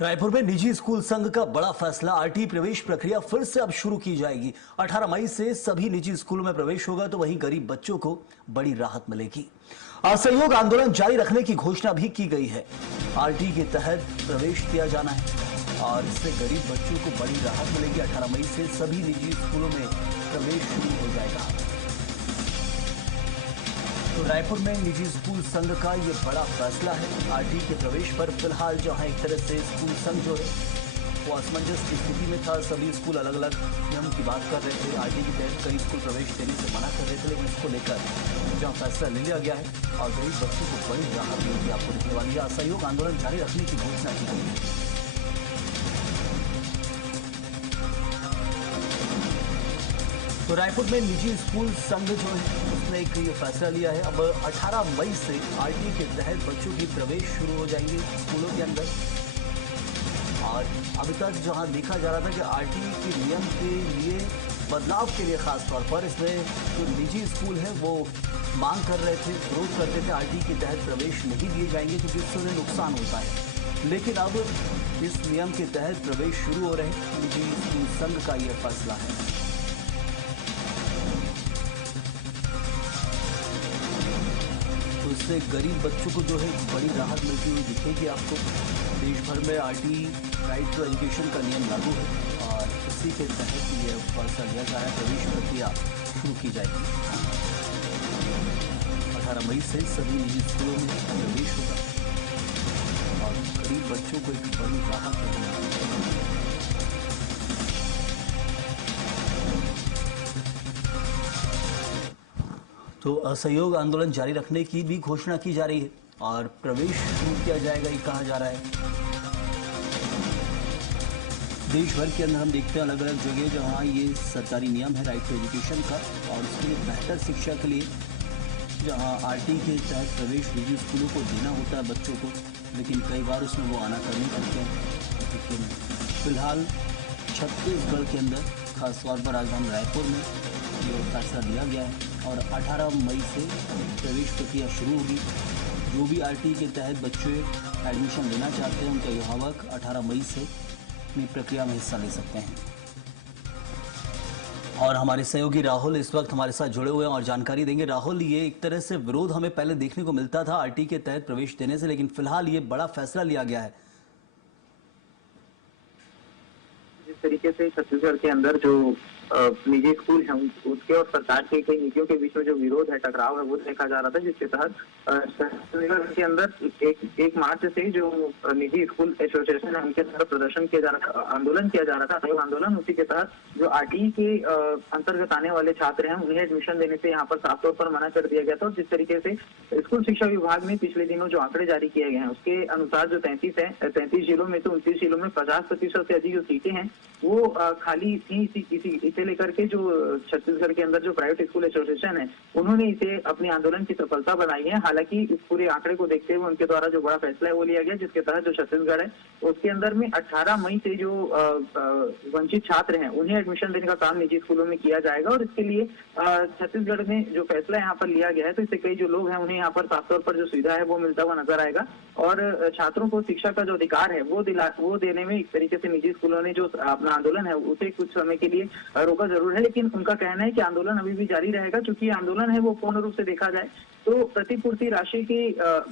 रायपुर में निजी स्कूल संघ का बड़ा फैसला। आरटी प्रवेश प्रक्रिया फिर से अब शुरू की जाएगी। 18 मई से सभी निजी स्कूलों में प्रवेश होगा, तो वहीं गरीब बच्चों को बड़ी राहत मिलेगी। असहयोग आंदोलन जारी रखने की घोषणा भी की गई है। आरटी के तहत प्रवेश किया जाना है और इससे गरीब बच्चों को बड़ी राहत मिलेगी। 18 मई से सभी निजी स्कूलों में प्रवेश शुरू हो जाएगा। तो रायपुर में निजी स्कूल संघ का ये बड़ा फैसला है। आरटी के प्रवेश पर फिलहाल जहां एक तरह से स्कूल संघ जो है वो असमंजस की स्थिति में था। सभी स्कूल अलग अलग नियम की बात कर रहे थे। आरटी के तहत कई स्कूल प्रवेश देने से मना कर रहे थे, लेकिन इसको लेकर जहां फैसला ले लिया गया है और गरीब बच्चों को बड़ी राहत मिलेगी। आपको दिखने वाली है। असहयोग आंदोलन जारी रखने की घोषणा की गई है। तो रायपुर में निजी स्कूल संघ जो है उसने एक ये फैसला लिया है। अब 18 मई से आरटी के तहत बच्चों की प्रवेश शुरू हो जाएंगे स्कूलों के अंदर। और अभी तक जहां देखा जा रहा था कि आरटी के नियम के लिए बदलाव के लिए खास तौर पर इसमें जो निजी स्कूल है वो मांग कर रहे थे, विरोध करते थे, आरटी के तहत प्रवेश नहीं दिए जाएंगे क्योंकि इससे उन्हें नुकसान होता है। लेकिन अब इस नियम के तहत प्रवेश शुरू हो रहे हैं। निजी स्कूल संघ का यह फैसला है। तो इससे गरीब बच्चों को जो है बड़ी राहत मिलती हुई दिखेगी आपको। देश भर में आरटी राइट टू एजुकेशन का नियम लागू है और इसी के तहत यह फैसला लिया जा रहा है। प्रवेश प्रक्रिया शुरू की जाएगी। 18 मई से सभी निजी स्कूलों में प्रवेश होगा और गरीब बच्चों को एक बड़ी राहत मिलेगी। तो असहयोग आंदोलन जारी रखने की भी घोषणा की जा रही है और प्रवेश शुरू किया जाएगा, ये कहा जा रहा है। देश भर के अंदर हम देखते हैं अलग अलग जगह जहां ये सरकारी नियम है राइट टू एजुकेशन का, और उसके लिए बेहतर शिक्षा के लिए जहां आरटी के तहत प्रवेश निजी स्कूलों को देना होता है बच्चों को, लेकिन कई बार उसमें वो आनाकानी करते हैं। लेकिन फिलहाल छत्तीसगढ़ के अंदर खासतौर पर राजधानी रायपुर में ये फैसला लिया गया है और 18 मई से प्रवेश प्रक्रिया शुरू होगी। जो भी आरटी के तहत बच्चे एडमिशन लेना चाहते हैं उनका अभिभावक 18 मई से अपनी प्रक्रिया में हिस्सा ले सकते हैं। और हमारे सहयोगी राहुल इस वक्त हमारे साथ जुड़े हुए हैं और जानकारी देंगे। राहुल, ये एक तरह से विरोध हमें पहले देखने को मिलता था आरटी के तहत प्रवेश देने से, लेकिन फिलहाल ये बड़ा फैसला लिया गया है। जिस तरीके से छत्तीसगढ़ के अंदर जो निजी स्कूल है उसके और सरकार के कई नीतियों के बीच में जो विरोध है, टकराव है, वो देखा जा रहा था, जिसके तहत छत्तीसगढ़ के अंदर एक मार्च से जो निजी स्कूल एसोसिएशन है उनके तहत प्रदर्शन किया जा रहा था, आंदोलन किया जा रहा था, असहयोग आंदोलन। उसी के तहत जो आरटी के अंतर्गत आने वाले छात्र हैं उन्हें एडमिशन देने से यहाँ पर साफ तौर पर मना कर दिया गया था। और जिस तरीके से स्कूल शिक्षा विभाग ने पिछले दिनों जो आंकड़े जारी किए गए हैं उसके अनुसार जो 33 जिलों में तो 29 जिलों में 50% से अधिक जो सीटें हैं वो खाली थी। इसे लेकर के जो छत्तीसगढ़ के अंदर जो प्राइवेट स्कूल एसोसिएशन है उन्होंने इसे अपने आंदोलन की सफलता बनाई है। हालांकि इस पूरे आंकड़े को देखते हुए उनके द्वारा जो बड़ा फैसला है वो लिया गया, जिसके तहत जो छत्तीसगढ़ है उसके अंदर में 18 मई से जो वंचित छात्र हैं उन्हें एडमिशन देने का काम निजी स्कूलों में किया जाएगा। और इसके लिए छत्तीसगढ़ में जो फैसला यहाँ पर लिया गया है तो इससे कई जो लोग हैं उन्हें यहाँ पर साफ तौर पर जो सुविधा है वो मिलता हुआ नजर आएगा। और छात्रों को शिक्षा का जो अधिकार है वो देने में एक तरीके से निजी स्कूलों ने जो अपना आंदोलन है उसे कुछ समय के लिए रोका जरूर है, लेकिन उनका कहना है कि आंदोलन अभी भी जारी रहेगा। क्योंकि आंदोलन है वो पूर्ण रूप से देखा जाए तो प्रतिपूर्ति राशि की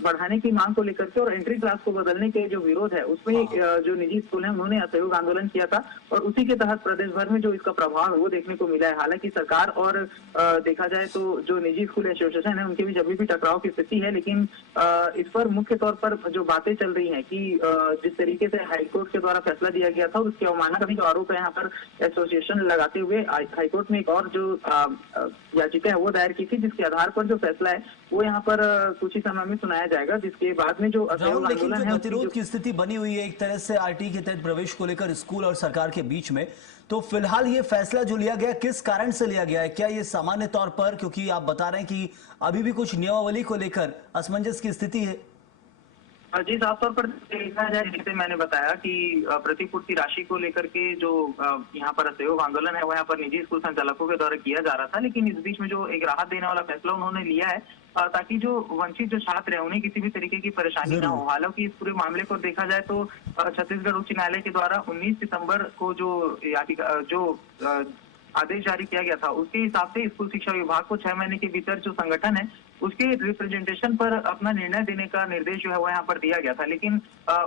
बढ़ाने की मांग को लेकर के और एंट्री क्लास को बदलने के जो विरोध है उसमें जो निजी स्कूल है उन्होंने असहयोग आंदोलन किया था और उसी के तहत प्रदेश भर में जो इसका प्रभाव है वो देखने को मिला है। हालांकि सरकार और देखा जाए तो जो निजी स्कूल एसोसिएशन है उनके बीच अभी भी टकराव की स्थिति है, लेकिन इस पर मुख्य तौर पर जो बातें चल रही है कि जिस तरीके से हाईकोर्ट के द्वारा फैसला दिया गया था उसकी अवमानना करने का आरोप है यहाँ पर एसोसिएशन लगाते हुए हाईकोर्ट में एक और जो याचिका है वो दायर की थी, जिसके आधार पर जो फैसला है वो यहाँ पर कुछ ही समय में सुनाया जाएगा, जिसके बाद में जो असहयोग आंदोलन है गतिरोध की स्थिति बनी हुई है एक तरह से आरटी के तहत प्रवेश को लेकर स्कूल और सरकार के बीच में। तो फिलहाल ये फैसला जो लिया गया किस कारण से लिया गया है? क्या ये सामान्य तौर पर, क्योंकि आप बता रहे हैं कि अभी भी कुछ नियमावली को लेकर असमंजस की स्थिति है? जी, साफ तौर पर देखा जाए जैसे मैंने बताया कि प्रतिपूर्ति राशि को लेकर के जो यहाँ पर असहयोग आंदोलन है वो यहाँ पर निजी स्कूल संचालकों के द्वारा किया जा रहा था, लेकिन इस बीच में जो एक राहत देने वाला फैसला उन्होंने लिया है ताकि जो वंचित जो छात्र हैं उन्हें किसी भी तरीके की परेशानी ना हो। हालांकि इस पूरे मामले को देखा जाए तो छत्तीसगढ़ उच्च न्यायालय के द्वारा 19 सितंबर को जो याचिका आदेश जारी किया गया था, उसके हिसाब से स्कूल शिक्षा विभाग को 6 महीने के भीतर जो संगठन है उसके रिप्रेजेंटेशन पर अपना निर्णय देने का निर्देश जो है वो यहाँ पर दिया गया था, लेकिन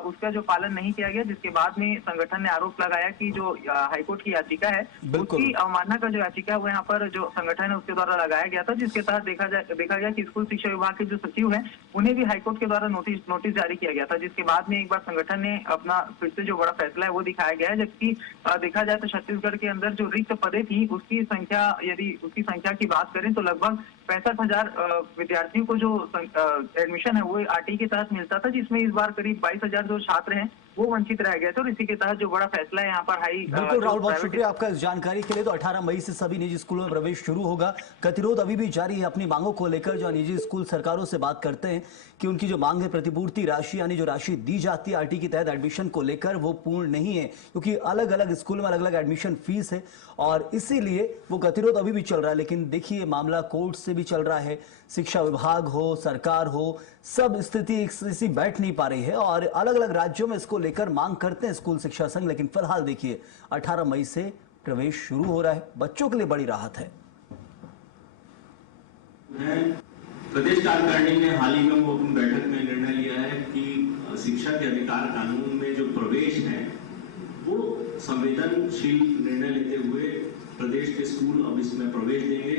उसका जो पालन नहीं किया गया, जिसके बाद में संगठन ने आरोप लगाया कि जो हाईकोर्ट की याचिका है उसकी अवमानना का जो याचिका है वो यहाँ पर जो संगठन है उसके द्वारा लगाया गया था, जिसके तहत देखा गया कि स्कूल शिक्षा विभाग के जो सचिव है उन्हें भी हाईकोर्ट के द्वारा नोटिस जारी किया गया था, जिसके बाद में एक बार संगठन ने अपना फिर से जो बड़ा फैसला है वो दिखाया गया है। जबकि देखा जाए तो छत्तीसगढ़ के अंदर जो रिक्त पदें थी उसकी संख्या, यदि उसकी संख्या की बात करें तो लगभग 65,000 विद्यार्थियों को जो एडमिशन है वो आरटी के तहत मिलता था, जिसमें इस बार करीब 22,000 जो छात्र हैं वो वंचित रह गए थे। और इसी के तहत जो बड़ा फैसला है यहाँ पर बिल्कुल राहुल, बहुत शुक्रिया आपका इस जानकारी के लिए। तो 18 मई से सभी निजी स्कूलों में प्रवेश शुरू होगा। गतिरोध अभी भी जारी है अपनी मांगों को लेकर। जो निजी स्कूल सरकारों से बात करते हैं कि उनकी जो मांग है प्रतिपूर्ति राशि, यानी जो राशि दी जाती है आरटी के तहत एडमिशन को लेकर, वो पूर्ण नहीं है, क्योंकि अलग अलग स्कूल में अलग अलग एडमिशन फीस है और इसीलिए वो गतिरोध अभी भी चल रहा है। लेकिन देखिए मामला कोर्ट से भी चल रहा है, शिक्षा विभाग हो, सरकार हो, सब स्थिति इसी बैठ नहीं पा रही है और अलग अलग राज्यों में इसको लेकर मांग करते हैं स्कूल शिक्षा संघ। लेकिन फिलहाल देखिए 18 मई से प्रवेश शुरू हो रहा है, बच्चों के लिए बड़ी राहत है। प्रदेश कार्यकारिणी ने हाल ही में वो अपनी बैठक में निर्णय लिया है कि शिक्षा के अधिकार कानून में जो प्रवेश है वो संवेदनशील निर्णय लेते हुए प्रदेश के स्कूल अब इसमें प्रवेश देंगे,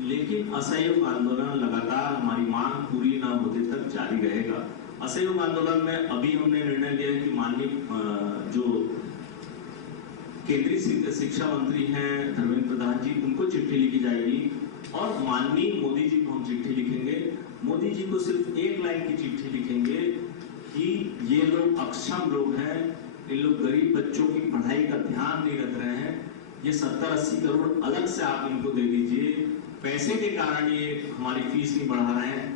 लेकिन असहयोग आंदोलन लगातार हमारी मांग पूरी न होने तक जारी रहेगा। असहयोग आंदोलन में अभी हमने निर्णय लिया है कि माननीय जो केंद्रीय शिक्षा मंत्री हैं धर्मेंद्र प्रधान जी, उनको चिट्ठी लिखी जाएगी और माननीय मोदी जी को हम चिट्ठी लिखेंगे। मोदी जी को सिर्फ एक लाइन की चिट्ठी लिखेंगे कि ये लोग अक्षम लोग हैं, इन लोग गरीब बच्चों की पढ़ाई का ध्यान नहीं रख रहे हैं, ये 70-80 करोड़ अलग से आप इनको दे दीजिए। पैसे के कारण ये हमारी फीस नहीं बढ़ा रहे हैं,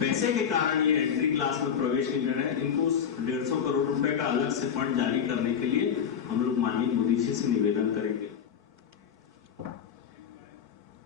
पैसे के कारण ये एंट्री क्लास में प्रवेश नहीं कर रहे हैं, इनको 150 करोड़ रुपए का अलग से फंड जारी करने के लिए हम लोग माननीय मोदी जी से निवेदन करेंगे।